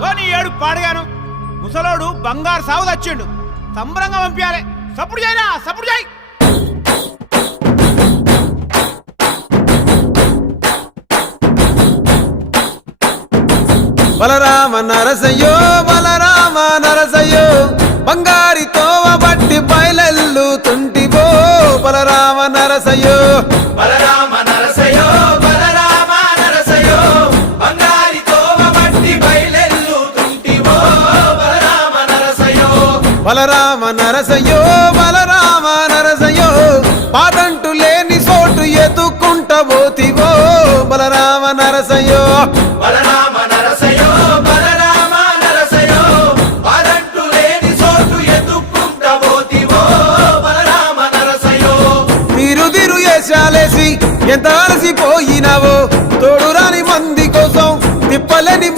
ఓ నీ ఏడు పాడగాను ముసలోడు బంగారు సాగు తెచ్చిండు సంబరంగా పంపించాలి సప్పుడు చేయరా సప్పుడు చేయి బలరామ నరసయ్యో బలరామ నరసయ్యో బంగారి తోవ బట్టి బయలెల్లుతుంటివో బలరామ నరసయ్యో బలరామ నరసయ్యో బలరామ నరసయ్యో బంగారి తోవ బట్టి బయలెల్లుతుంటివో బలరామ నరసయ్యో బలరామ నరసయ్యో బలరామ నరసయ్యో పాదంటు లేని చోటు ఎత్తుకుంటబోతివో బలరామ నరసయ్యో బలరామ నరసయ్యో బలరామ నరసయ్యో పాదంటు లేని చోటు ఎత్తుకుంటబోతివో బలరామ నరసయ్యో తిరు తిరు వేషాలేసి ఎంత అలసిపోయినావో